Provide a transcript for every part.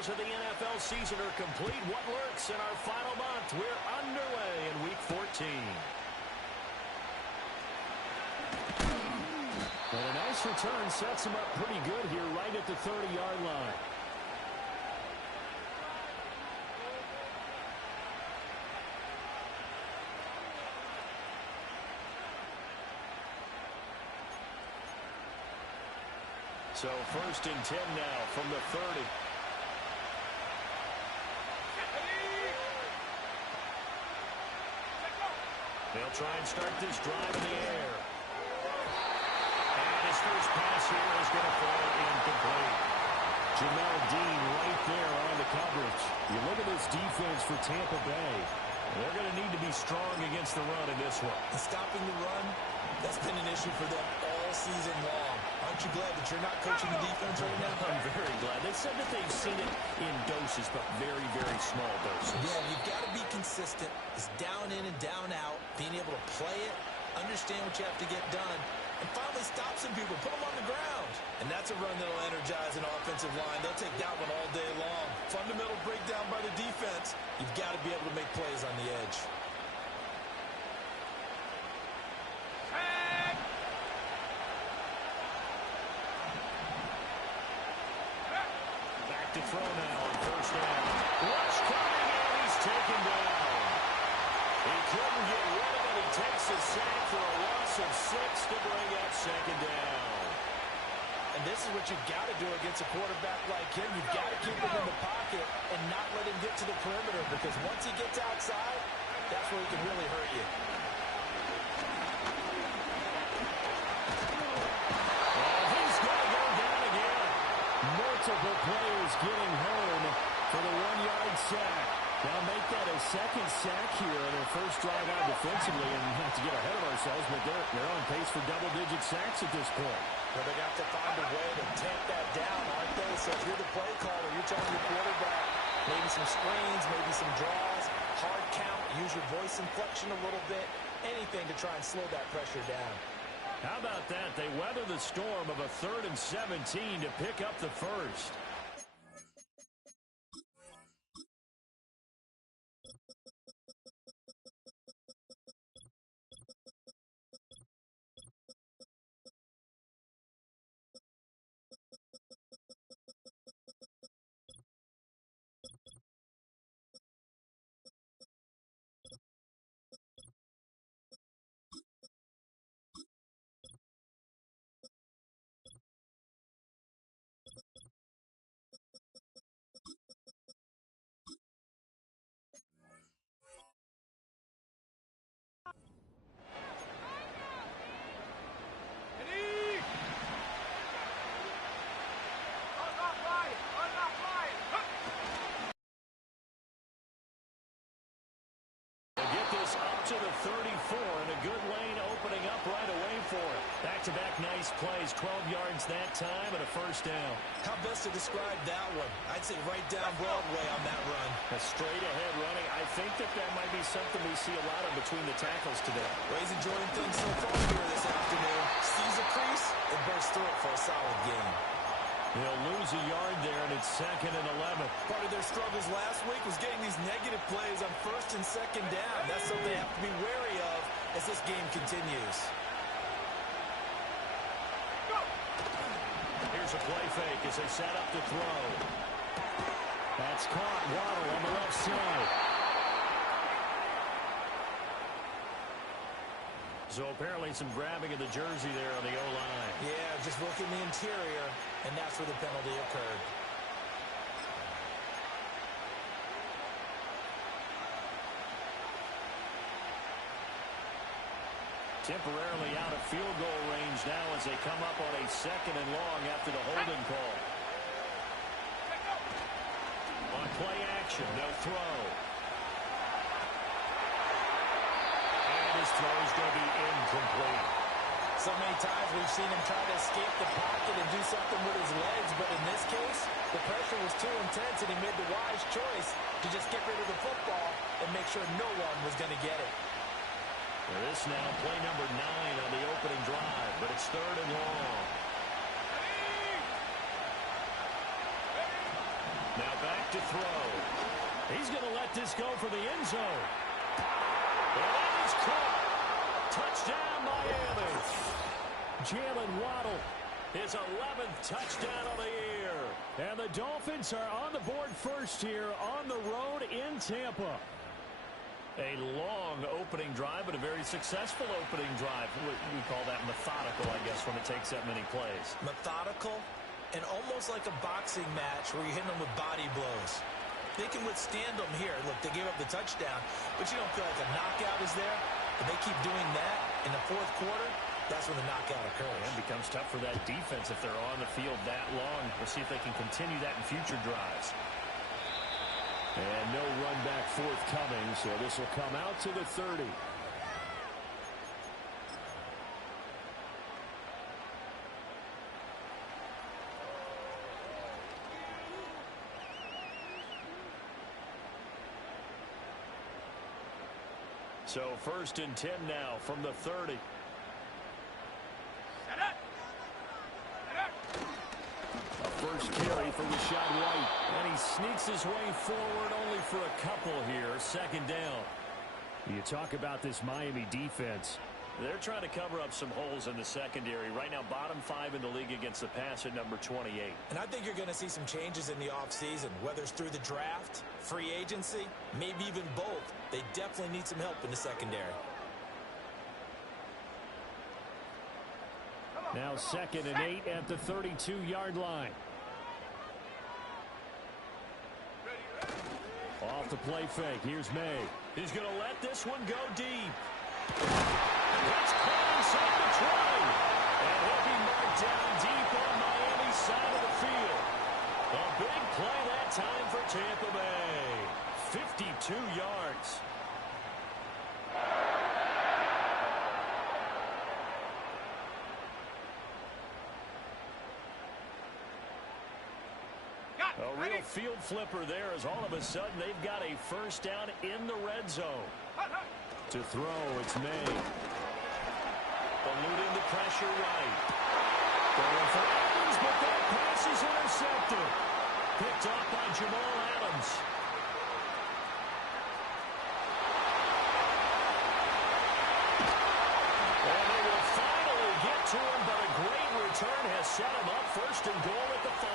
quarters of the NFL season are complete. What lurks in our final month? We're underway in Week 14. And a nice return sets him up pretty good here right at the 30-yard line. So 1st and 10 now from the 30. They'll try and start this drive in the air. And his first pass here is going to fall incomplete. Jamel Dean right there on the coverage. You look at this defense for Tampa Bay. They're going to need to be strong against the run in this one. And stopping the run, that's been an issue for them all season long. Aren't you glad that you're not coaching the defense right now? I'm very glad. They said that they've seen it in doses, but very, very small doses. Yeah, you've got to be consistent. It's down in and down out, being able to play it, understand what you have to get done, and finally stop some people, put them on the ground. And that's a run that will energize an offensive line. They'll take that one all day long. Fundamental breakdown by the defense. You've got to be able to make plays on the edge. Back to throw now on 1st down. Rush coming, and he's taken down. He couldn't get rid of it. He takes a sack for a loss of 6 to bring up 2nd down. And this is what you've got to do against a quarterback like him. You've got to keep him in the pocket and not let him get to the perimeter, because once he gets outside, that's where he can really hurt you. And he's going to go down again. Multiple players getting home for the 1-yard sack. Now make that a 2nd sack here on their first drive out defensively, and not to get ahead of ourselves, but they're on pace for double-digit sacks at this point. Well, they got to find a way to tamp that down, aren't they? So if you're the play caller, you're telling your quarterback maybe some screens, maybe some draws, hard count, use your voice inflection a little bit, anything to try and slow that pressure down. How about that? They weather the storm of a 3rd and 17 to pick up the first. To the 34, and a good lane opening up right away for it. Back-to-back nice plays, 12 yards that time, and a 1st down. How best to describe that one? I'd say right down Broadway on that run. A straight-ahead running. I think that might be something we see a lot of between the tackles today. Well, he's enjoying things so far here this afternoon. Sees a crease and bursts through it for a solid gain. They'll lose a yard there, and it's 2nd and 11. Part of their struggles last week was getting these negative plays on 1st and 2nd down. That's something they have to be wary of as this game continues. Here's a play fake as they set up to throw. That's caught. Waddle on the left side. So apparently some grabbing of the jersey there on the O-line. Yeah, just working the interior, and that's where the penalty occurred. Temporarily out of field goal range now as they come up on a 2nd and long after the holding call. On play action, they'll throw. And his throw is going to be incomplete. So many times we've seen him try to escape the pocket and do something with his legs, but in this case, the pressure was too intense, and he made the wise choice to just get rid of the football and make sure no one was going to get it. This now play number 9 on the opening drive, but it's 3rd and long. Now back back to throw. He's going to let this go for the end zone. And that is caught. Touchdown, Miami. Jalen Waddle, his 11th touchdown of the year. And the Dolphins are on the board first here on the road in Tampa. A long opening drive, but a very successful opening drive. We call that methodical, I guess, when it takes that many plays. Methodical and almost like a boxing match where you're hitting them with body blows. They can withstand them here. Look, they gave up the touchdown, but you don't feel like a knockout is there. If they keep doing that in the fourth quarter, that's when the knockout occurs. And it becomes tough for that defense if they're on the field that long. We'll see if they can continue that in future drives. And no run back forthcoming, so this will come out to the 30. So 1st and 10 now from the 30. First carry for Rashad White. And he sneaks his way forward only for a couple here. 2nd down. You talk about this Miami defense. They're trying to cover up some holes in the secondary. Right now, bottom 5 in the league against the pass at number 28. And I think you're going to see some changes in the offseason, whether it's through the draft, free agency, maybe even both. They definitely need some help in the secondary. Now 2nd and 8 at the 32-yard line. Off the play fake. Here's May. He's going to let this one go deep. That's caught inside the 20. And he'll be marked down deep on Miami's side of the field. A big play that time for Tampa Bay. 52 yards. A real field flipper there as all of a sudden they've got a first down in the red zone. To throw, it's May. Eluding the pressure right. Going for Adams, but that pass is intercepted. Picked off by Jamal Adams. And they will finally get to him, but a great return has set him up 1st and goal at the 5.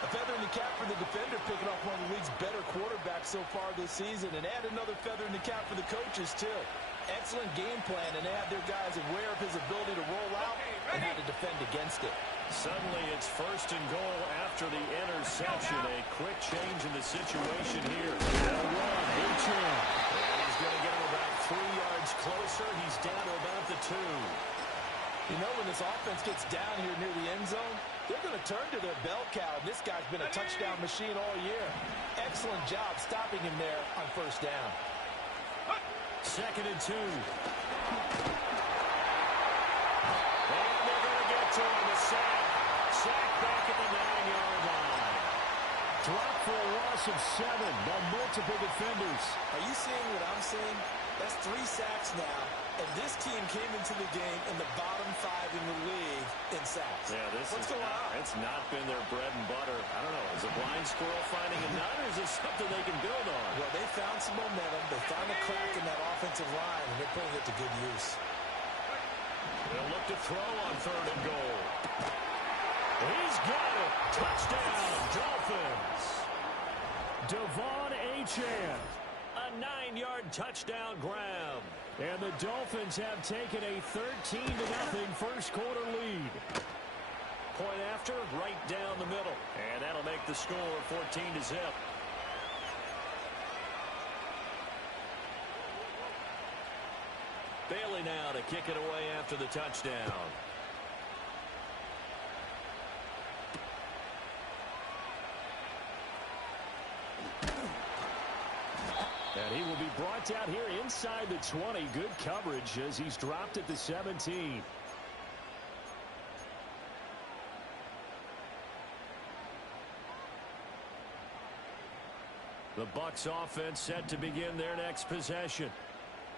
A feather in the cap for the defender, picking off one of the league's better quarterbacks so far this season, and add another feather in the cap for the coaches, too. Excellent game plan, and they have their guys aware of his ability to roll out and how to defend against it. Suddenly it's 1st and goal after the interception. A quick change in the situation here. And he's going to get him about 3 yards closer. He's down to about the 2. You know, when this offense gets down here near the end zone, they're going to turn to their bell cow. This guy's been a touchdown machine all year. Excellent job stopping him there on 1st down. 2nd and 2. And they're going to get to him. A sack. Sack back at the 9-yard line. Drop for a loss of 7 by multiple defenders. Are you seeing what I'm seeing? That's 3 sacks now. And this team came into the game in the bottom 5 in the league in sacks. Yeah, What's going on? It's not been their bread and butter. I don't know. Is a blind squirrel finding a nut, or is this something they can build on? Well, they found some momentum. They found a crack in that offensive line, and they're putting it to good use. They'll look to throw on 3rd and goal. He's got it. Touchdown, Dolphins. Devon Achane. A 9-yard touchdown grab. And the Dolphins have taken a 13-0 first quarter lead. Point after, right down the middle. And that'll make the score 14-0. Bailey now to kick it away after the touchdown. And he will be brought down here inside the 20. Good coverage as he's dropped at the 17. The Bucs offense set to begin their next possession.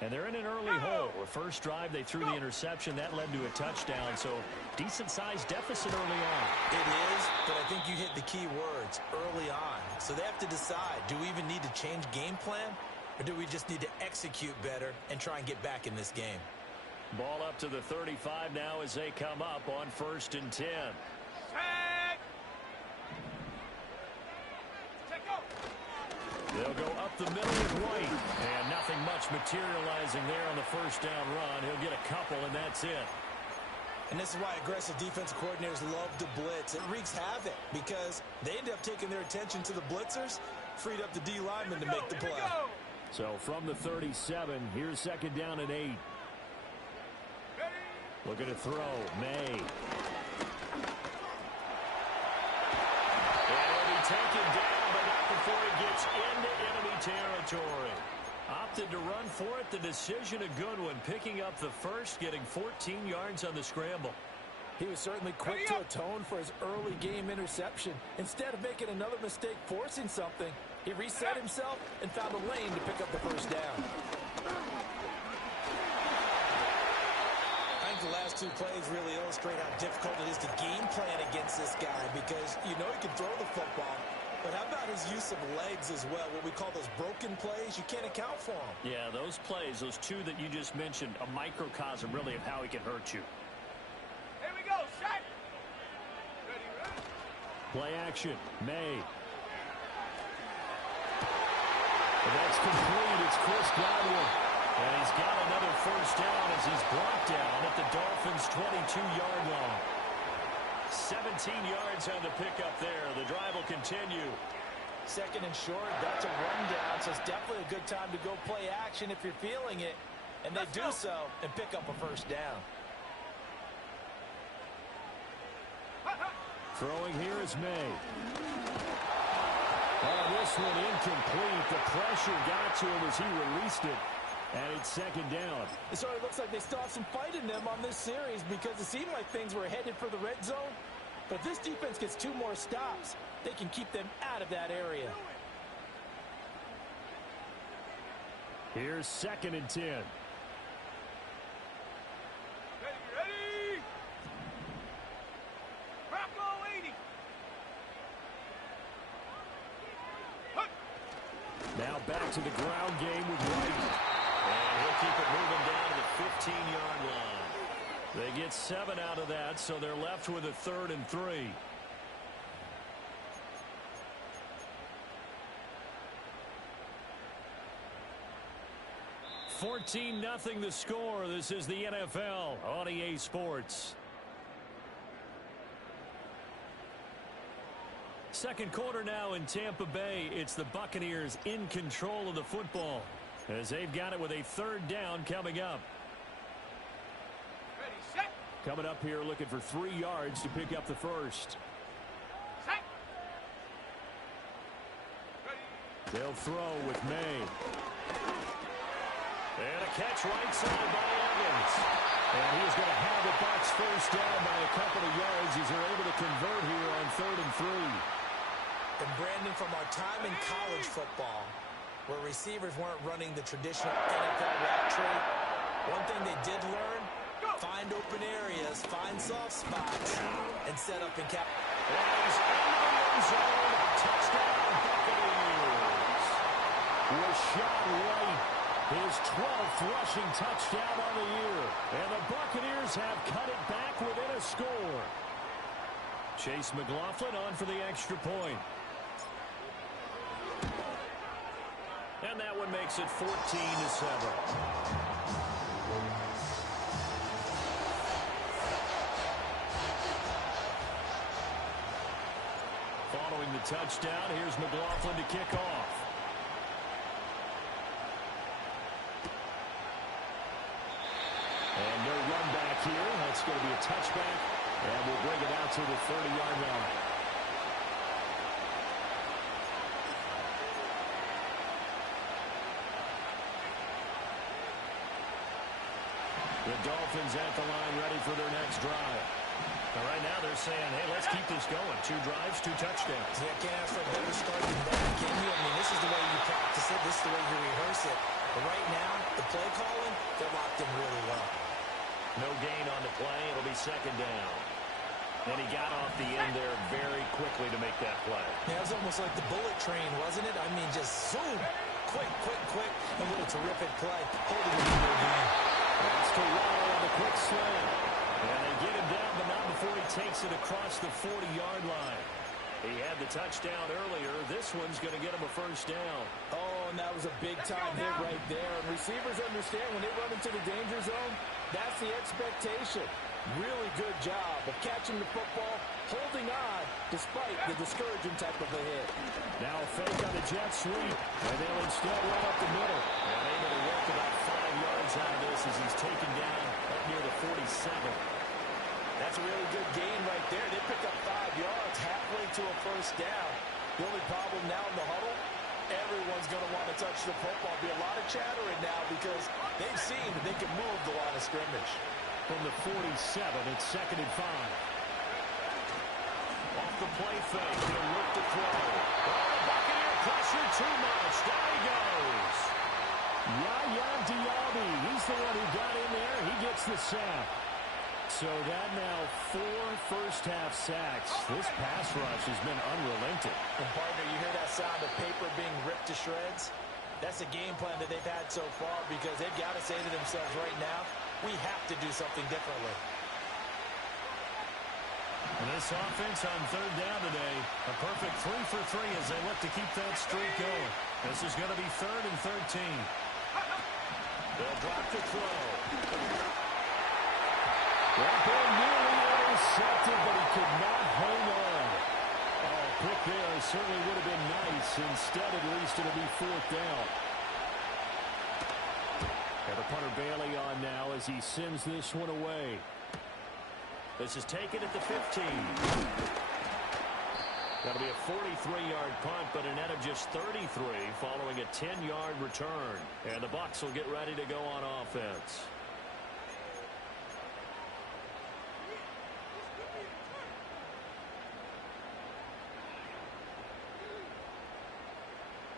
And they're in an early hole. The first drive, they threw the interception. That led to a touchdown. So decent-sized deficit early on. It is, but I think you hit the key words, early on. So they have to decide, do we even need to change game plan? Or do we just need to execute better and try and get back in this game? Ball up to the 35 now as they come up on 1st and 10. They'll go up the middle with White. And nothing much materializing there on the first down run. He'll get a couple, and that's it. And this is why aggressive defensive coordinators love to blitz. It wreaks havoc because they end up taking their attention to the blitzers, freed up the D lineman to make the play. So from the 37, here's 2nd down and 8. Looking to throw. May. And he'll be taken down, but not before he gets into enemy territory. Opted to run for it. The decision a good one. Picking up the first, getting 14 yards on the scramble. He was certainly quick to atone for his early game interception. Instead of making another mistake forcing something, he reset himself and found a lane to pick up the first down. I think the last 2 plays really illustrate how difficult it is to game plan against this guy because you know he can throw the football. But how about his use of legs as well? What we call those broken plays, you can't account for them. Yeah, those plays, those 2 that you just mentioned, a microcosm really of how he can hurt you. Here we go, shot. Ready, ready. Play action, May. And that's complete. It's Chris Godwin. And he's got another first down as he's brought down at the Dolphins' 22-yard line. 17 yards on the pickup there. The drive will continue. 2nd and short, that's a rundown, so it's definitely a good time to go play action if you're feeling it. And they do so and pick up a first down. Throwing here is May. Oh, this one incomplete. The pressure got to him as he released it. And it's 2nd down. It sort of looks like they still have some fight in them on this series because it seemed like things were headed for the red zone. But if this defense gets 2 more stops, they can keep them out of that area. Here's 2nd and 10. Ready, ready. Bronco 80. Now back to the ground game with White. And he'll keep it moving down to the 15-yard line. They get 7 out of that, so they're left with a 3rd and 3. (14-0) the score. This is the NFL on EA Sports. Second quarter now in Tampa Bay. It's the Buccaneers in control of the football as they've got it with a 3rd down coming up. Ready, set. Coming up here looking for 3 yards to pick up the first. Set. Ready. They'll throw with May. And a catch right side by Evans. And he's going to have the Bucs first down by a couple of yards as they're able to convert here on 3rd and 3. And Brandon, from our time in college football, where receivers weren't running the traditional NFL route tree, one thing they did learn, find open areas, find soft spots, and set up and cap. Touchdown, Buccaneers. Rashad White, his 12th rushing touchdown on the year. And the Buccaneers have cut it back within a score. Chase McLaughlin on for the extra point. And that one makes it 14-7. Following the touchdown, here's McLaughlin to kick off. And no run back here. That's going to be a touchback. And we'll bring it out to the 30-yard line. The Dolphins at the line ready for their next drive. Now, right now they're saying, hey, let's keep this going. 2 drives, 2 touchdowns. Yeah, can't ask for a better start than that, can you? I mean, this is the way you practice it. This is the way you rehearse it. But right now, the play caller second down. And he got off the end there very quickly to make that play. Yeah, it was almost like the bullet train, wasn't it? I mean, just zoom. Quick, and what a terrific play. Holding him in the game. That's to Waddle on the quick slant. And they get him down, but not before he takes it across the 40-yard line. He had the touchdown earlier. This one's going to get him a first down. Oh, and that was a big-time hit right there. And receivers understand when they run into the danger zone, that's the expectation. Really good job of catching the football, holding on, despite the discouraging type of a hit. Now a fake on the jet sweep, and they'll instead run up the middle. And able to work about 5 yards out of this as he's taken down up near the 47. That's a really good gain right there. They pick up 5 yards halfway to a first down. The only problem now in the huddle, everyone's going to want to touch the football. Be a lot of chattering now because they've seen that they can move the line of scrimmage. From the 47, it's 2nd and 5. Off the play fake, he'll look to throw. Oh, the Buccaneer pressure too much. Down he goes. Yaya Diaby, he's the one who got in there. He gets the sack. So that now 4 first-half sacks. This pass rush has been unrelenting. And partner, you hear that sound of paper being ripped to shreds? That's the game plan that they've had so far because they've got to say to themselves right now, we have to do something differently. And this offense on 3rd down today, a perfect 3 for 3 as they look to keep that streak going. This is going to be 3rd and 13. They'll drop the throw. That ball nearly intercepted, but he could not hang on. Oh, pick there certainly would have been nice. Instead, at least it'll be 4th down. And the punter Bailey on now as he sends this one away. This is taken at the 15. That'll be a 43-yard punt, but a net of just 33 following a 10-yard return. And the Bucs will get ready to go on offense.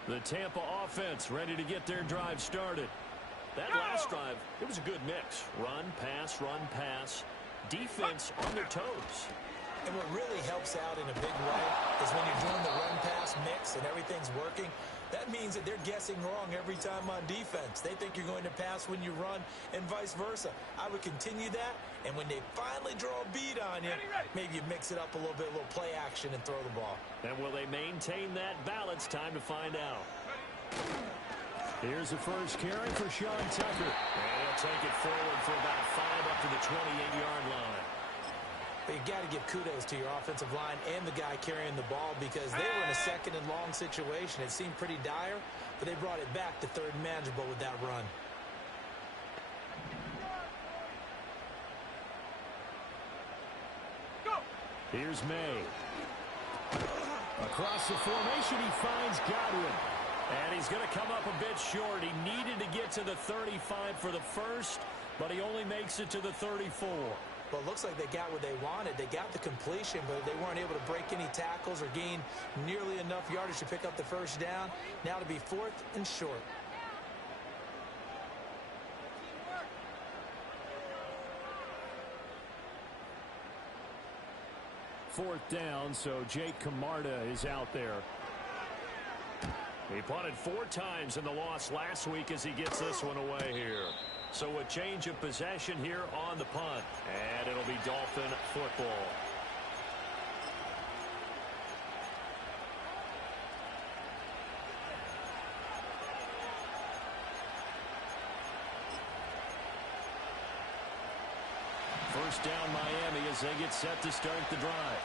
The Tampa offense ready to get their drive started. That last drive, it was a good mix. Run, pass. Defense on their toes. And what really helps out in a big way is when you're doing the run-pass mix and everything's working, that means that they're guessing wrong every time on defense. They think you're going to pass when you run and vice versa. I would continue that, and when they finally draw a beat on you, maybe you mix it up a little bit, a little play action and throw the ball. And will they maintain that balance? Time to find out. Here's the first carry for Sean Tucker. And he'll take it forward for about 5 up to the 28-yard line. But you got to give kudos to your offensive line and the guy carrying the ball because they were in a 2nd and long situation. It seemed pretty dire, but they brought it back to 3rd and manageable with that run. Here's May. Across the formation, he finds Godwin. And he's going to come up a bit short. He needed to get to the 35 for the first, but he only makes it to the 34. Well, it looks like they got what they wanted. They got the completion, but they weren't able to break any tackles or gain nearly enough yardage to pick up the first down. Now to be 4th and short. Fourth down, so Jake Camarda is out there. He punted 4 times in the loss last week as he gets this one away here. So a change of possession here on the punt. And it'll be Dolphin football. First down Miami as they get set to start the drive.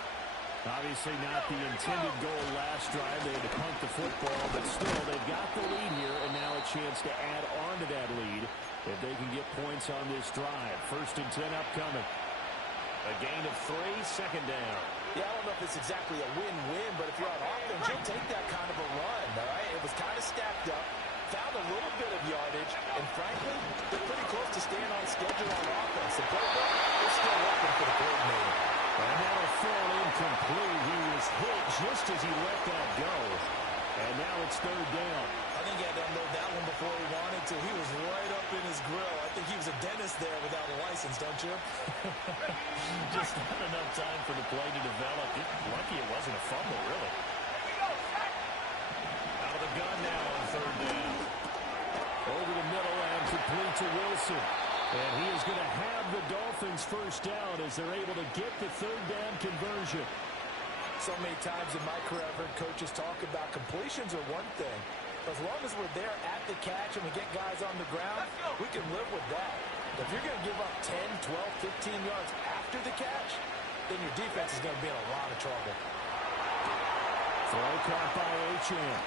Obviously not the intended goal last drive. They had to punt the football, but still they've got the lead here and now a chance to add on to that lead if they can get points on this drive. 1st and 10 upcoming. A gain of 3, 2nd down. Yeah, I don't know if it's exactly a win-win, but if you're on offense, you'll take that kind of a run, all right? It was kind of stacked up, found a little bit of yardage, and frankly, they're pretty close to staying on schedule on offense. The playbook is still working for the coordinator. And that'll fall incomplete. He was hit just as he let that go. And now it's 3rd down. I think he had to unload that one before he wanted to. He was right up in his grill. I think he was a dentist there without a license, don't you? Just not enough time for the play to develop. Lucky it wasn't a fumble, really. Out of the gun now on third down. Over the middle and complete to Wilson. And he is going to have the Dolphins first down as they're able to get the third down conversion. So many times in my career I've heard coaches talk about completions are one thing. But as long as we're there at the catch and we get guys on the ground, we can live with that. But if you're going to give up 10, 12, 15 yards after the catch, then your defense is going to be in a lot of trouble. Throw caught by Achane.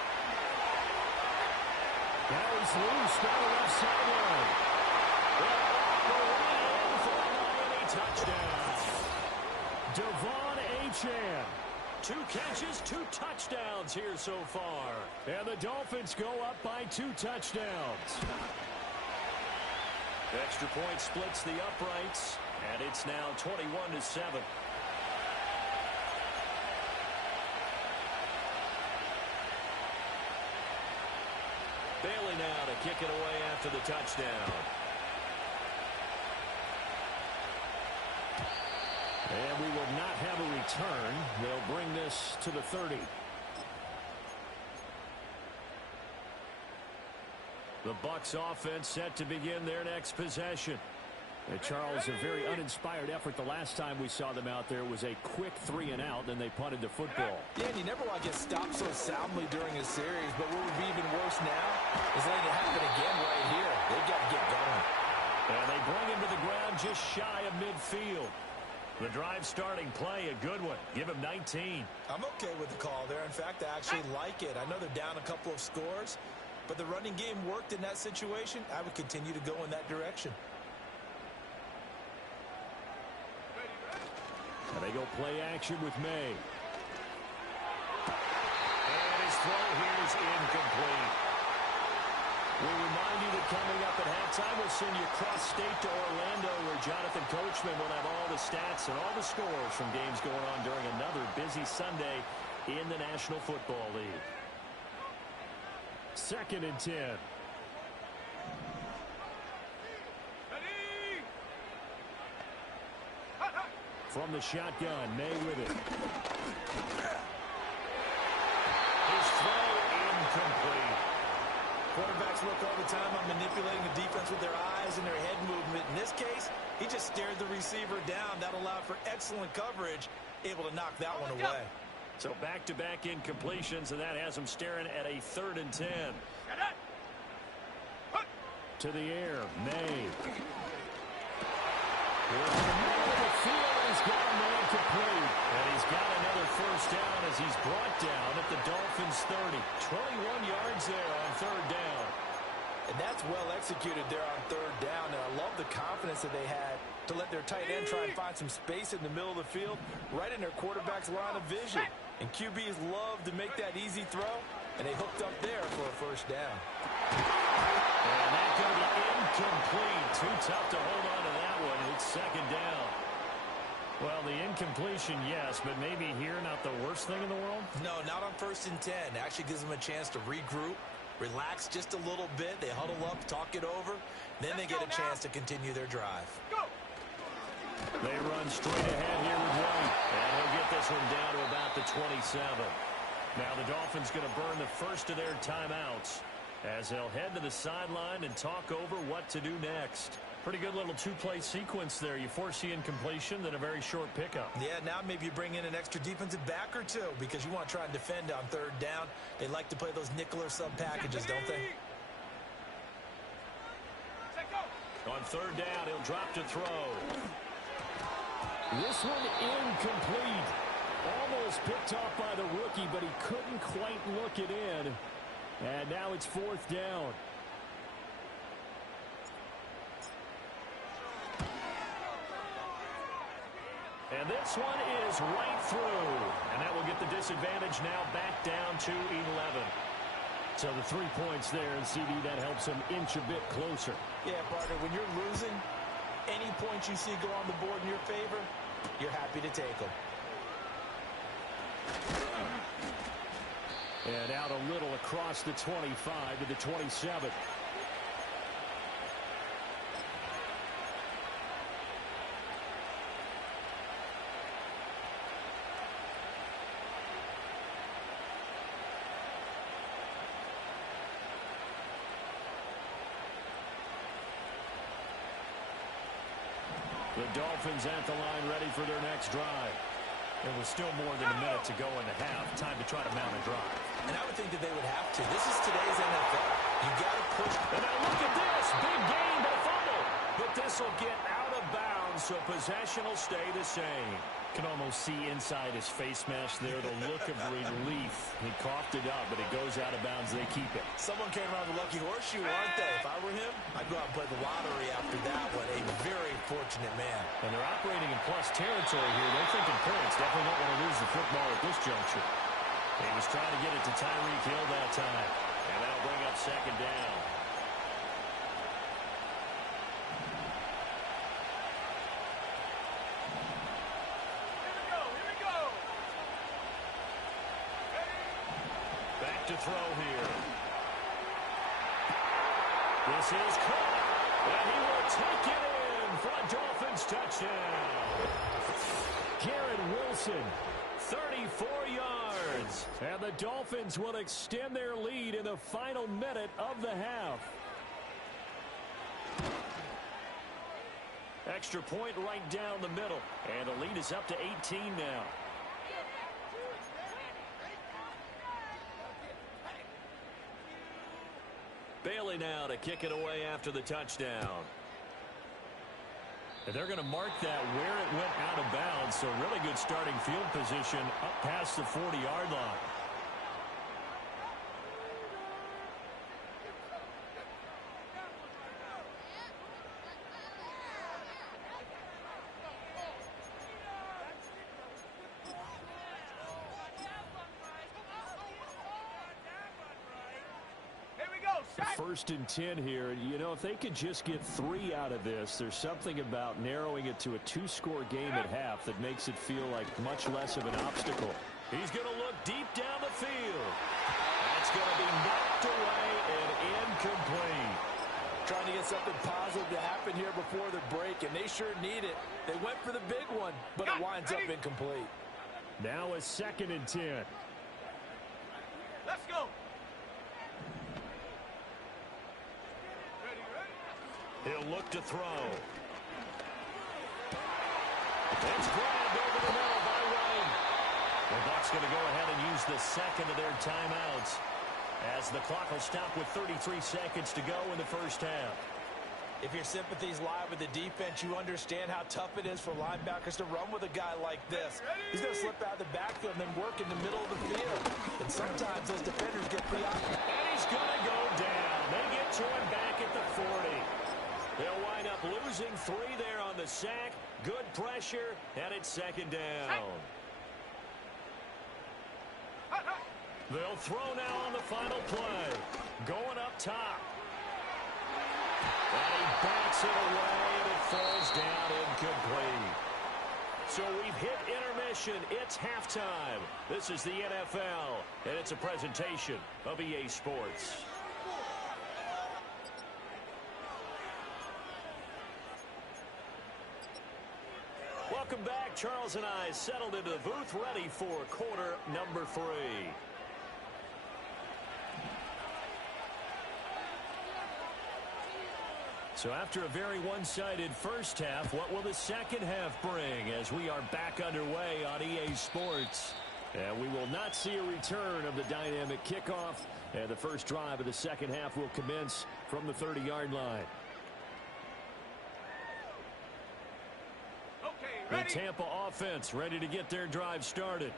Now he's loose down the left sideline. Touchdown. Devon Achane. 2 catches, 2 touchdowns here so far. And the Dolphins go up by 2 touchdowns. Extra point splits the uprights, and it's now 21-7. Bailey now to kick it away after the touchdown. And we will not have a return. They'll bring this to the 30. The Bucs offense set to begin their next possession. And Charles, a very uninspired effort the last time we saw them out there. It was a quick 3 and out, then they punted the football. Yeah, and you never want to get stopped so soundly during a series, but what would be even worse now is letting it happen again right here. They've got to get going. And they bring him to the ground just shy of midfield. The drive starting play, a good one. Give him 19. I'm okay with the call there. In fact, I actually like it. I know they're down a couple of scores, but the running game worked in that situation. I would continue to go in that direction. And they go play action with May. And his throw here is incomplete. We remind you that coming up at halftime, we'll send you cross-state to Orlando, where Jonathan Coachman will have all the stats and all the scores from games going on during another busy Sunday in the National Football League. 2nd and 10. From the shotgun, May with it. His throw incomplete. Quarterbacks work all the time on manipulating the defense with their eyes and their head movement. In this case, he just stared the receiver down. That allowed for excellent coverage, able to knock that one away. So back-to-back incompletions, and that has him staring at a 3rd and 10. To the air, May. Here's the middle of the field. He's got a man complete. And he's got another first down as he's brought down at the Dolphins' 30. 21 yards there on 3rd down. And that's well executed there on 3rd down. And I love the confidence that they had to let their tight end try and find some space in the middle of the field, right in their quarterback's line of vision. And QBs love to make that easy throw, and they hooked up there for a first down. And that's going to be incomplete. Too tough to hold on to that one. It's 2nd down. Well, the incompletion, yes, but maybe here not the worst thing in the world? No, not on 1st and 10. Actually gives them a chance to regroup, relax just a little bit. They huddle up, talk it over. Then they get a chance to continue their drive. They run straight ahead here with White. And he'll get this one down to about the 27. Now the Dolphins going to burn the first of their timeouts as they'll head to the sideline and talk over what to do next. Pretty good little 2-play sequence there. You force the incompletion, then a very short pickup. Yeah, now maybe you bring in an extra defensive back or 2 because you want to try and defend on 3rd down. They like to play those nickel or sub packages, don't they? On 3rd down, he'll drop to throw. This one incomplete. Almost picked off by the rookie, but he couldn't quite look it in. And now it's 4th down. And this one is right through. And that will get the disadvantage now back down to 11. So the 3 points there, and CD, that helps him inch a bit closer. Yeah, partner, when you're losing, any points you see go on the board in your favor, you're happy to take them. And out a little across the 25 to the 27. The Dolphins at the line ready for their next drive. There was still more than a minute to go in the half. Time to try to mount a drive. And I would think that they would have to. This is today's NFL. You got to push. And now look at this. Big gain, but a fumble. But this will get out of bounds, so possession will stay the same. Can almost see inside his face mask there the look of relief. He coughed it up, but it goes out of bounds. They keep it. Someone came around the lucky horseshoe, aren't they? If I were him, I'd go out and play the lottery after that one. A very fortunate man. And they're operating in plus territory here. They're thinking points. Definitely don't want to lose the football at this juncture. He was trying to get it to Tyreek Hill that time. And that'll bring up second down. Back to throw here. This is caught. And he will take it in for a Dolphins touchdown. Garrett Wilson, 34 yards. And the Dolphins will extend their lead in the final minute of the half. Extra point right down the middle. And the lead is up to 18 now. Bailey now to kick it away after the touchdown. And they're going to mark that where it went out of bounds. So really good starting field position up past the 40-yard line. First and 10 here. You know, if they could just get 3 out of this, there's something about narrowing it to a 2-score game at half that makes it feel like much less of an obstacle. He's going to look deep down the field. That's going to be knocked away and incomplete. Trying to get something positive to happen here before the break, and they sure need it. They went for the big one, but it winds up incomplete. Now a second and 10. Let's go. He'll look to throw. It's grabbed over the middle by White. The Bucs going to go ahead and use the second of their timeouts as the clock will stop with 33 seconds to go in the first half. If your sympathies lie with the defense, you understand how tough it is for linebackers to run with a guy like this. He's going to slip out of the backfield and then work in the middle of the field. And sometimes those defenders get preoccupied. And he's going to go down. They get to him back at the 40. They'll wind up losing 3 there on the sack. Good pressure, and it's second down. They'll throw now on the final play. Going up top. And he backs it away, and it falls down incomplete. So we've hit intermission. It's halftime. This is the NFL, and it's a presentation of EA Sports. Welcome back. Charles and I settled into the booth, ready for quarter number 3. So after a very one-sided first half, what will the second half bring as we are back underway on EA Sports? And we will not see a return of the dynamic kickoff, and the first drive of the second half will commence from the 30-yard line. The Tampa offense ready to get their drive started.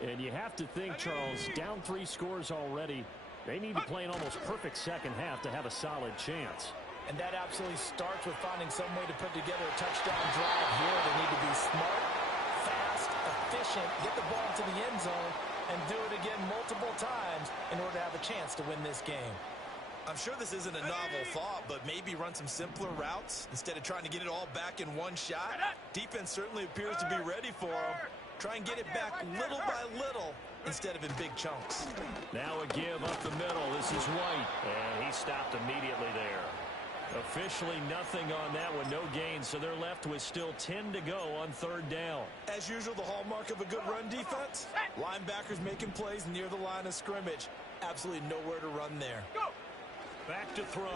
And you have to think, Charles, down 3 scores already. They need to play an almost perfect second half to have a solid chance. And that absolutely starts with finding some way to put together a touchdown drive here. They need to be smart, fast, efficient, get the ball into the end zone, and do it again multiple times in order to have a chance to win this game. I'm sure this isn't a novel thought, but maybe run some simpler routes instead of trying to get it all back in one shot. Defense certainly appears to be ready for them. Try and get it back little by little instead of in big chunks. Now a give up the middle. This is White, and he stopped immediately there. Officially nothing on that one, no gain, so they're left with still 10 to go on third down. As usual, the hallmark of a good run defense, linebackers making plays near the line of scrimmage. Absolutely nowhere to run there. Go. Back to throw.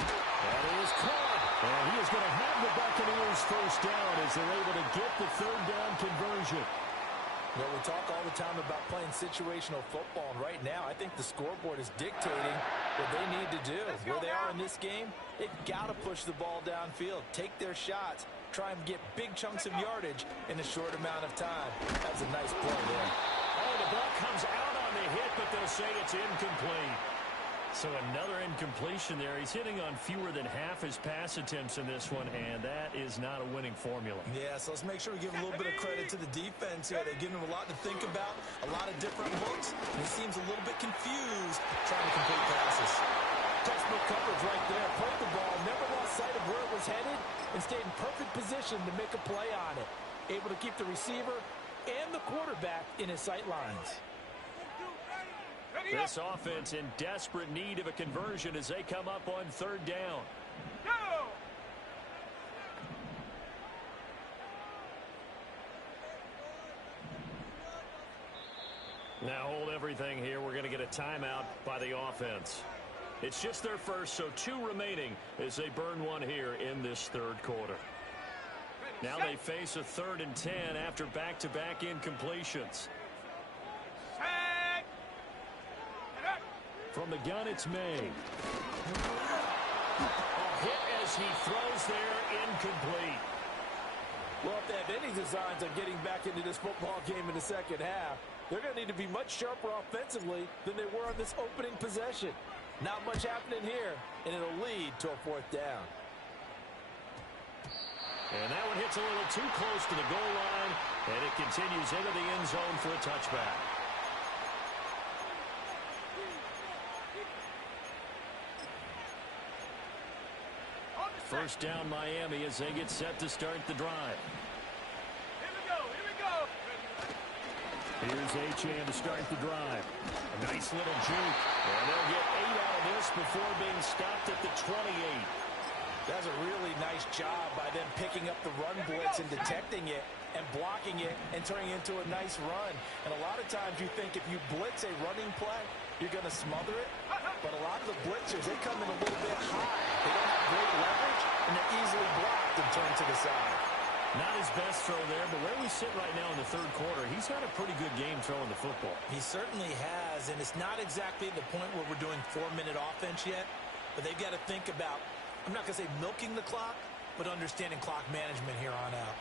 That is caught. And he is going to have the Buccaneers first down as they're able to get the third down conversion. Well, we talk all the time about playing situational football, and right now I think the scoreboard is dictating what they need to do. Where they are in this game, they've got to push the ball downfield, take their shots, try and get big chunks of yardage in a short amount of time. That's a nice play there. Oh, the ball comes out on the hit, but they'll say it's incomplete. So another incompletion there. He's hitting on fewer than half his pass attempts in this one, and that is not a winning formula. Yeah, so let's make sure we give a little bit of credit to the defense here. They've given him a lot to think about, a lot of different looks, and he seems a little bit confused trying to complete passes. Textbook coverage right there. Played the ball, never lost sight of where it was headed, and stayed in perfect position to make a play on it. Able to keep the receiver and the quarterback in his sight lines. This offense in desperate need of a conversion as they come up on third down. Now hold everything here. We're going to get a timeout by the offense. It's just their first, so 2 remaining as they burn one here in this third quarter. Now they face a 3rd and 10 after back-to-back incompletions. From the gun, it's May. A hit as he throws there, incomplete. Well, if they have any designs on getting back into this football game in the second half, they're going to need to be much sharper offensively than they were on this opening possession. Not much happening here, and it'll lead to a 4th down. And that one hits a little too close to the goal line, and it continues into the end zone for a touchback. First down Miami as they get set to start the drive. Here we go, here we go. Here's Achane to start the drive. A nice little juke. And they'll get 8 out of this before being stopped at the 28. That's a really nice job by them picking up the run blitz and detecting it and blocking it and turning it into a nice run. And a lot of times you think if you blitz a running play, you're going to smother it. But a lot of the blitzers, they come in a little bit high. They don't have great leverage, and they're easily blocked and turned to the side. Not his best throw there, but where we sit right now in the third quarter, he's had a pretty good game throwing the football. He certainly has, and it's not exactly the point where we're doing 4-minute offense yet, but they've got to think about, I'm not going to say milking the clock, but understanding clock management here on out.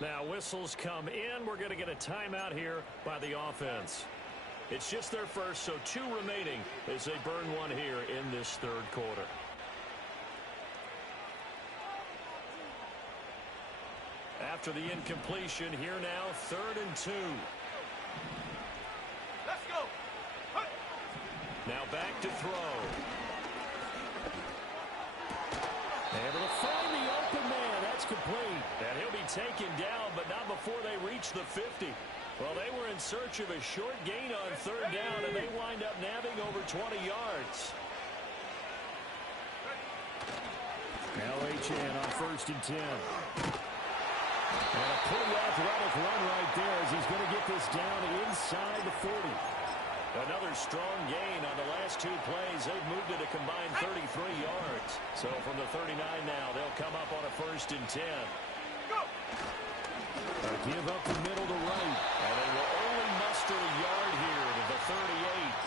Now whistles come in. We're going to get a timeout here by the offense. It's just their first, so 2 remaining as they burn one here in this third quarter. After the incompletion, here now, 3rd and 2. Let's go. Now back to throw. Able to find the open man. That's complete. And he'll be taken down, but not before they reach the 50. Well, they were in search of a short gain on 3rd down, and they wind up nabbing over 20 yards. Now Achane on 1st and 10. And a pretty athletic run right there as he's going to get this down inside the 40. Another strong gain on the last 2 plays. They've moved it a combined 33 yards. So from the 39 now, they'll come up on a 1st and 10. A give up the middle to right. And they will only muster a yard here to the 38.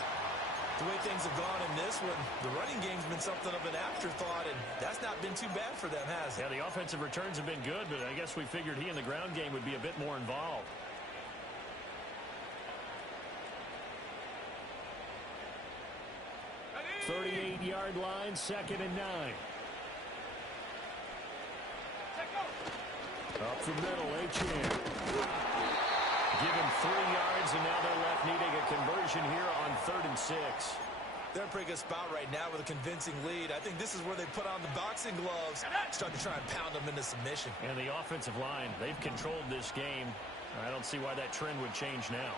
The way things have gone in this one, the running game's been something of an afterthought, and that's not been too bad for them, has it? Yeah, the offensive returns have been good, but I guess we figured he in the ground game would be a bit more involved. 38-yard line, 2nd and 9. Up the middle, Achane. Given 3 yards, and now they're left needing a conversion here on 3rd and 6. They're in a pretty good spot right now with a convincing lead. I think this is where they put on the boxing gloves, start to try and pound them into submission. And the offensive line, they've controlled this game. I don't see why that trend would change now.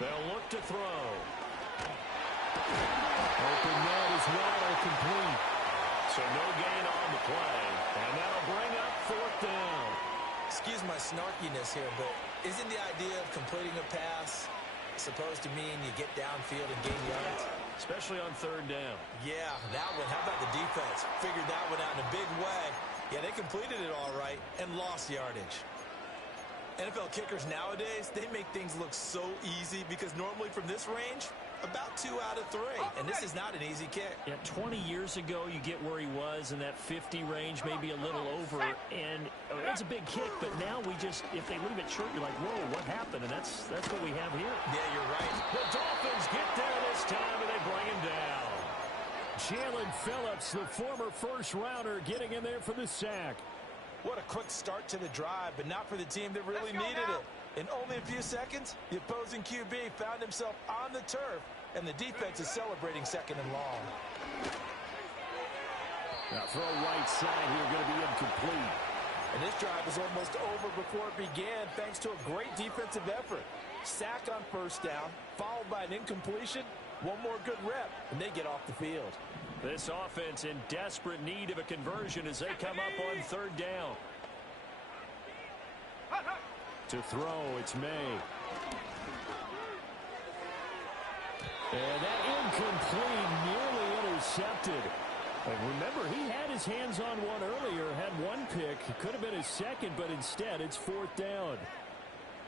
They'll look to throw. Open net is wide, complete. So no gain on the play, and that'll bring up fourth down. Excuse my snarkiness here, but isn't the idea of completing a pass supposed to mean you get downfield and gain yards? Especially on third down. Yeah, that one. How about the defense? Figured that one out in a big way. Yeah, they completed it all right and lost yardage. NFL kickers nowadays, they make things look so easy because normally from this range, about 2 out of 3. And this is not an easy kick. Yeah, 20 years ago, you get where he was in that 50 range, maybe a little over. And it's a big kick, but now we just, if they leave it short, you're like, whoa, what happened? And that's what we have here. Yeah, you're right. The Dolphins get there this time, and they bring him down. Jalen Phillips, the former first-rounder, getting in there for the sack. What a quick start to the drive, but not for the team that really needed it. In only a few seconds, the opposing QB found himself on the turf, and the defense is celebrating second and long. Now throw right side here, going to be incomplete. And this drive was almost over before it began, thanks to a great defensive effort. Sack on first down, followed by an incompletion. One more good rep, and they get off the field. This offense in desperate need of a conversion as they come up on third down. To throw, it's May. And that incomplete, nearly intercepted. And remember, he had his hands on one earlier, had one pick. It could have been his second, but instead it's fourth down.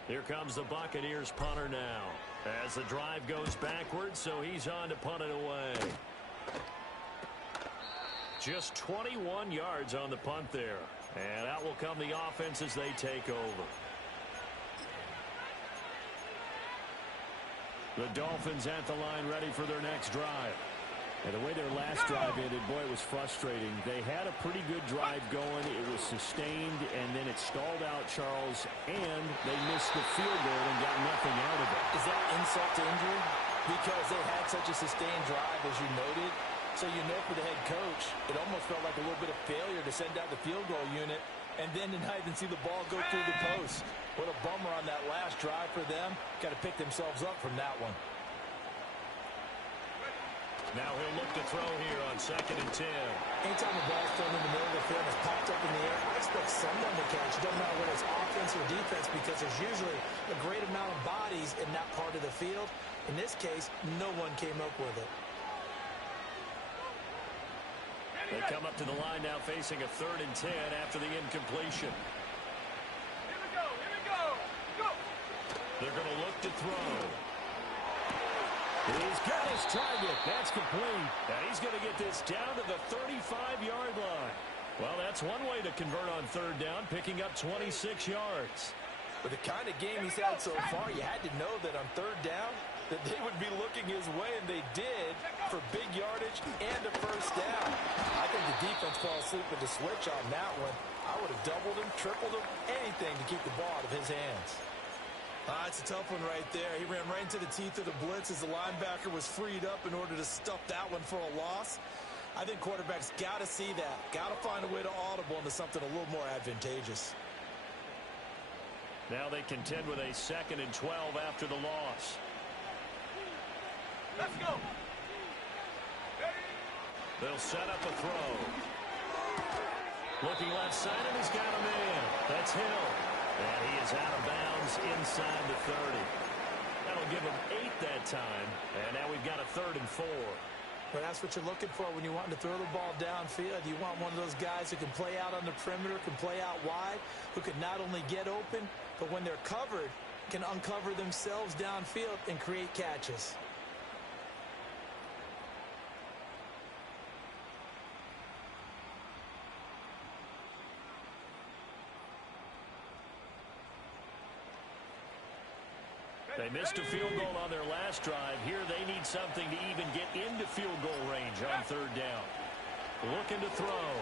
Here comes the Buccaneers punter now. As the drive goes backwards, so he's on to punt it away. Just 21 yards on the punt there. And out will come the offense as they take over. The Dolphins at the line ready for their next drive. And the way their last drive ended, boy, it was frustrating. They had a pretty good drive going. It was sustained, and then it stalled out, Charles, and they missed the field goal and got nothing out of it. Is that insult to injury? Because they had such a sustained drive, as you noted. So you know for the head coach, it almost felt like a little bit of failure to send out the field goal unit and then to not even see the ball go through the post. What a bummer on that last drive for them. Got to pick themselves up from that one. Now he'll look to throw here on 2nd and 10. Anytime the ball's thrown in the middle of the field and is popped up in the air, I expect someone to catch. It doesn't matter whether it's offense or defense because there's usually a great amount of bodies in that part of the field. In this case, no one came up with it. They come up to the line now facing a 3rd and 10 after the incompletion. Here we go. Go. They're going to look to throw. He's got his target. That's complete. And he's going to get this down to the 35-yard line. Well, that's one way to convert on third down, picking up 26 yards. With the kind of game he's had so far, you had to know that on third down that they would be looking his way, and they did for big yardage and a first down. I think the defense fell asleep with the switch on that one. I would have doubled him, tripled him, anything to keep the ball out of his hands. It's a tough one right there. He ran right into the teeth of the blitz as the linebacker was freed up in order to stuff that one for a loss. I think quarterbacks got to see that. Got to find a way to audible into something a little more advantageous. Now they contend with a 2nd and 12 after the loss. Let's go. They'll set up a throw. Looking left side, and he's got a man. That's Hill. And he is out of bounds inside the 30. That'll give him 8 that time. And now we've got a 3rd and 4. But that's what you're looking for when you want to throw the ball downfield. You want one of those guys who can play out on the perimeter, can play out wide, who can not only get open, but when they're covered, can uncover themselves downfield and create catches. They missed a field goal on their last drive. Here they need something to even get into field goal range on third down. Looking to throw.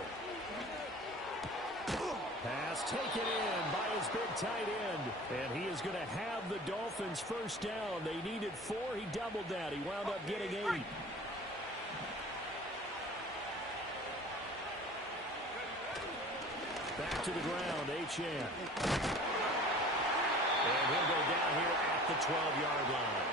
Pass taken in by his big tight end. And he is going to have the Dolphins first down. They needed 4. He doubled that. He wound up getting 8. Back to the ground, Achane. And he'll go down here at the 12-yard line.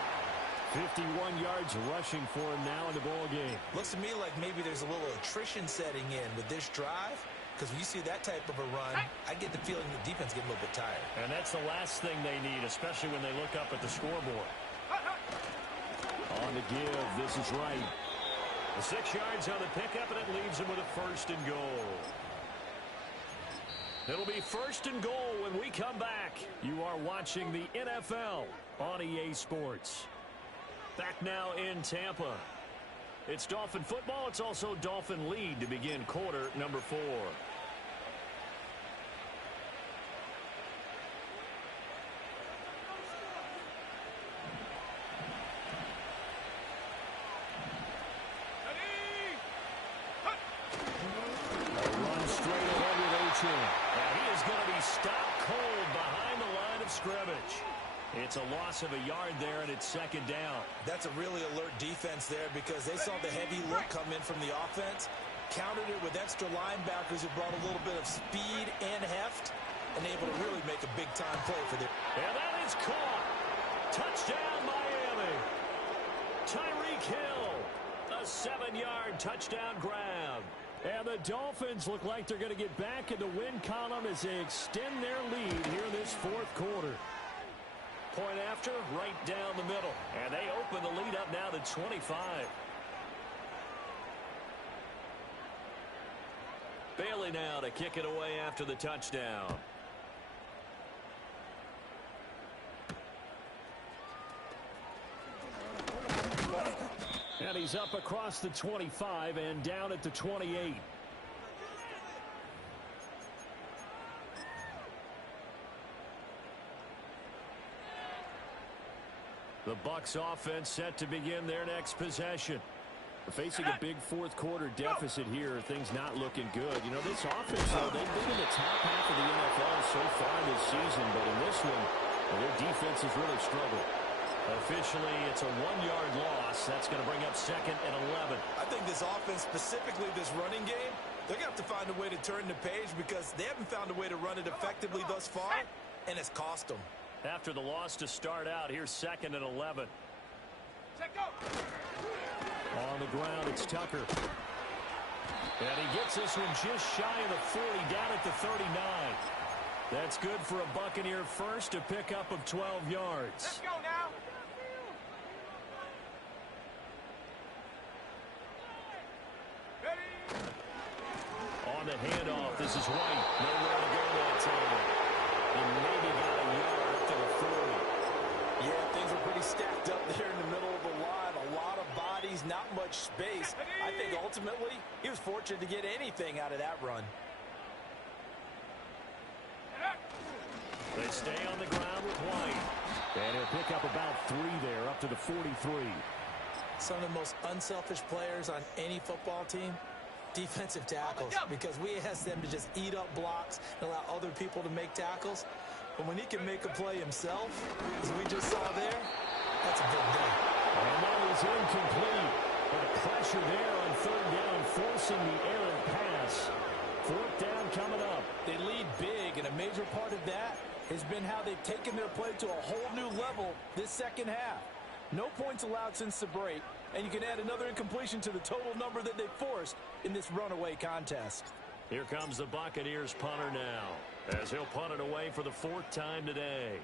51 yards rushing for him now in the ball game. Looks to me like maybe there's a little attrition setting in with this drive, because when you see that type of a run, I get the feeling the defense getting a little bit tired. And that's the last thing they need, especially when they look up at the scoreboard. On the give, this is right. The 6 yards on the pickup, and it leaves them with a 1st and goal. It'll be 1st and goal when we come back. You are watching the NFL on EA Sports. Back now in Tampa. It's Dolphin football. It's also Dolphin lead to begin quarter number 4. And he is going to be stopped cold behind the line of scrimmage. It's a loss of a yard there, and it's 2nd down. That's a really alert defense there because they saw the heavy look come in from the offense, countered it with extra linebackers who brought a little bit of speed and heft, and able to really make a big-time play for their... And that is caught. Touchdown, Miami. Tyreek Hill, a 7-yard touchdown grab. And the Dolphins look like they're going to get back in the win column as they extend their lead here in this 4th quarter. Point after, right down the middle. And they open the lead up now to 25. Bailey now to kick it away after the touchdown. And he's up across the 25 and down at the 28. The Bucs offense set to begin their next possession. Facing a big 4th quarter deficit here, things not looking good. You know, this offense, though, they've been in the top half of the NFL so far this season, but in this one, their defense has really struggled. Officially, it's a 1-yard loss. That's going to bring up 2nd and 11. I think this offense, specifically this running game, they're going to have to find a way to turn the page because they haven't found a way to run it effectively thus far, and it's cost them. After the loss to start out, here's 2nd and 11. On the ground, it's Tucker. And he gets this one just shy of the 40, down at the 39. That's good for a Buccaneer first, a pickup of 12 yards. Let's go now. On the handoff, this is White. Nowhere to go that time. He maybe got a yard up to the 40. Yeah, things were pretty stacked up there in the middle of the line. A lot of bodies, not much space. I think ultimately he was fortunate to get anything out of that run. They stay on the ground with White. And he'll pick up about 3 there, up to the 43. Some of the most unselfish players on any football team, defensive tackles, because we ask them to just eat up blocks and allow other people to make tackles. But when he can make a play himself, as we just saw there, that's a big day. And that was incomplete. But pressure there on 3rd down, forcing the errant pass. 4th down coming up. They lead big, and a major part of that has been how they've taken their play to a whole new level this 2nd half. No points allowed since the break, and you can add another incompletion to the total number that they forced in this runaway contest. Here comes the Buccaneers punter now, as he'll punt it away for the 4th time today.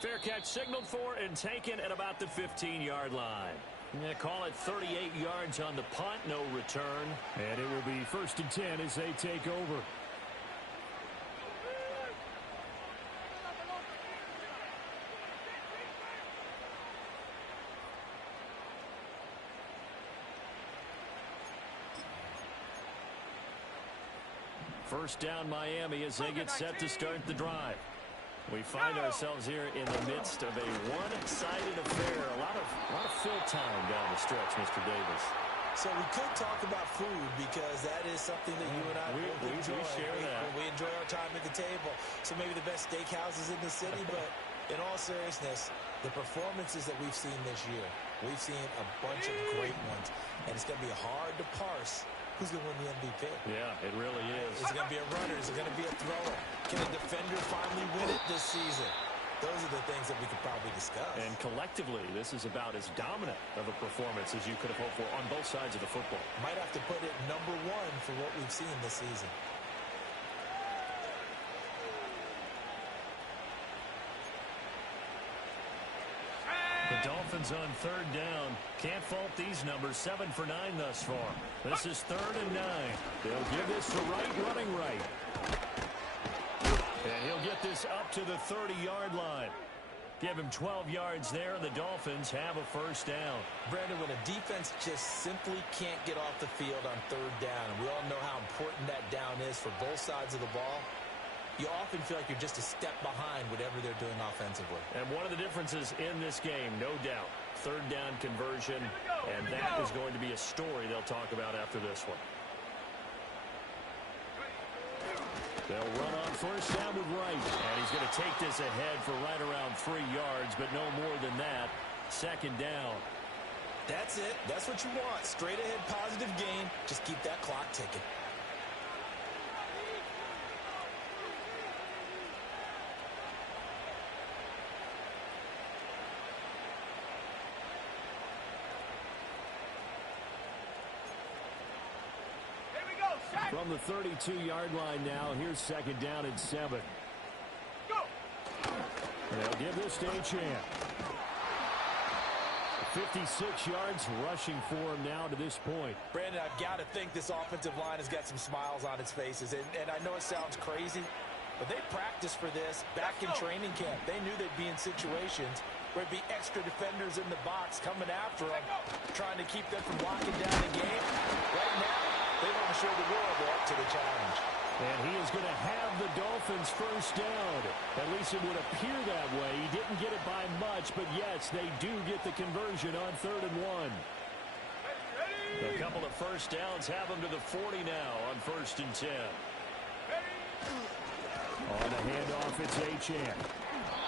Fair catch signaled for and taken at about the 15-yard line. Yeah, call it 38 yards on the punt, no return. And it will be 1st and 10 as they take over. First down Miami as they get set to start the drive. We find ourselves here in the midst of a one-sided affair. A lot of fill time down the stretch, Mr. Davis. So we could talk about food because that is something that you and I both enjoy. We share that. We enjoy our time at the table. So maybe the best steakhouses in the city, but in all seriousness, the performances that we've seen this year, we've seen a bunch of great ones, and it's going to be hard to parse who's going to win the MVP. Yeah, it really is. Is it going to be a runner? Is it going to be a thrower? Can a defender finally win it this season? those are the things that we could probably discuss. And collectively, this is about as dominant of a performance as you could have hoped for on both sides of the football. Might have to put it number one for what we've seen this season. The Dolphins on third down. Can't fault these numbers. 7 for 9 thus far. This is 3rd and 9. They'll give this to Wright, running right. And he'll get this up to the 30-yard line. Give him 12 yards there, and the Dolphins have a first down. Brandon, when a defense just simply can't get off the field on third down, and we all know how important that down is for both sides of the ball, you often feel like you're just a step behind whatever they're doing offensively. And one of the differences in this game, no doubt, third down conversion, and that is going to be a story they'll talk about after this one. They'll run on first down with Wright, and he's going to take this ahead for right around 3 yards, but no more than that. 2nd down. That's it. That's what you want. Straight ahead positive gain. Just keep that clock ticking. From the 32-yard line now, here's 2nd down and 7. Go! They'll give this to Achane. 56 yards rushing for him now to this point. Brandon, I've got to think this offensive line has got some smiles on its faces. And I know it sounds crazy, but they practiced for this back in training camp. They knew they'd be in situations where it'd be extra defenders in the box coming after them, trying to keep them from locking down the game. Right now, they want to show the world they're up to the challenge. And he is going to have the Dolphins first down. At least it would appear that way. He didn't get it by much, but yes, they do get the conversion on 3rd and 1. A couple of first downs have them to the 40 now on 1st and 10. On the handoff, it's Achane.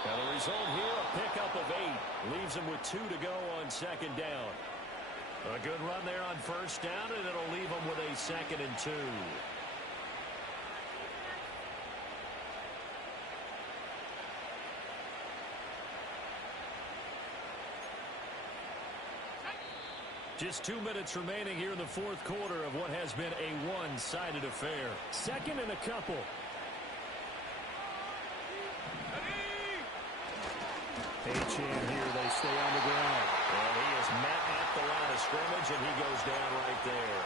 Now the result here, a pickup of 8. Leaves him with 2 to go on 2nd down. A good run there on first down, and it'll leave them with a 2nd and 2. Just 2 minutes remaining here in the 4th quarter of what has been a one-sided affair. 2nd and a couple. Achane here, they stay on the ground. And he is met at the line of scrimmage, and he goes down right there.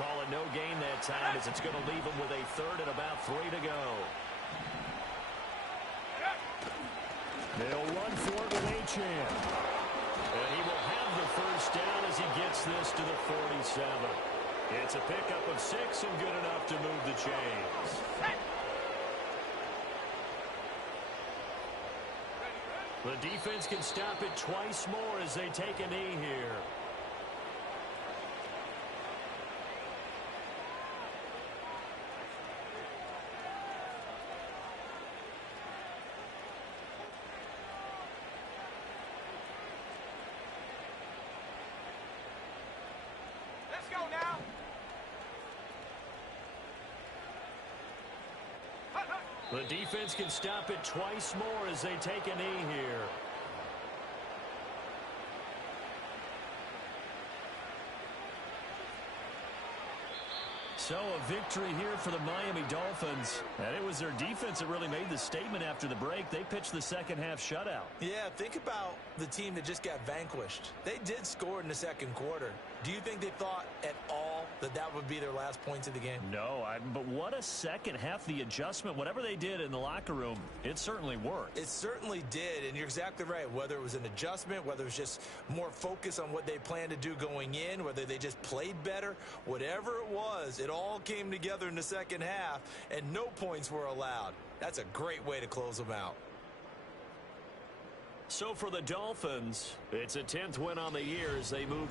Call it no gain that time, as it's going to leave him with a 3rd and about 3 to go. They'll run for it with Achane. And he will have the first down as he gets this to the 47. It's a pickup of 6 and good enough to move the chains. The defense can stop it twice more as they take a knee here. Let's go now. The defense can stop it twice more as they take a knee here. So a victory here for the Miami Dolphins. And it was their defense that really made the statement after the break. They pitched the second half shutout. Yeah, think about the team that just got vanquished. They did score in the 2nd quarter. Do you think they thought at all that that would be their last points of the game? No, but what a second half. The adjustment, whatever they did in the locker room, it certainly worked. It certainly did, and you're exactly right. Whether it was an adjustment, whether it was just more focus on what they planned to do going in, whether they just played better, whatever it was, it all came together in the second half, and no points were allowed. That's a great way to close them out. So for the Dolphins, it's a 10th win on the year as they move